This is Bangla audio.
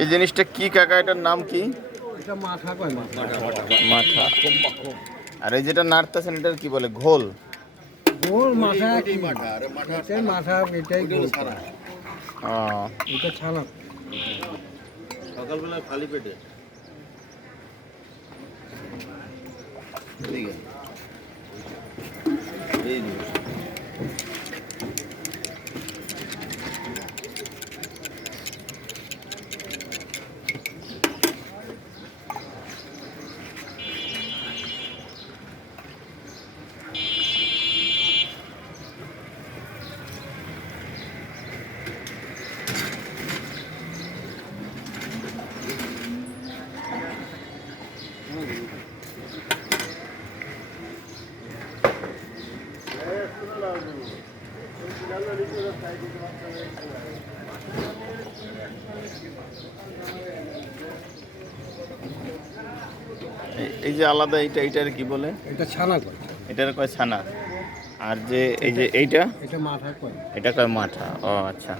এই জিনিসটা কি কাকা, এটার নাম কি? এটা মাথা কয় মাথা। মাথা। আর এই যেটা নাড়তেছেন এটার কি বলে? ঘোল। গোল মাথা কি এটাই মাথা, এটাই গোল করা। এটা ছানা। সকালবেলা খালি পেটে এই এই যে আলাদা এইটা, এইটার কি বলে? এটা ছানা কয়। এটার কয় ছানা। আর যে এই যে এইটা, এটা মাথা কয়। এটা কয় মাথা। ও আচ্ছা।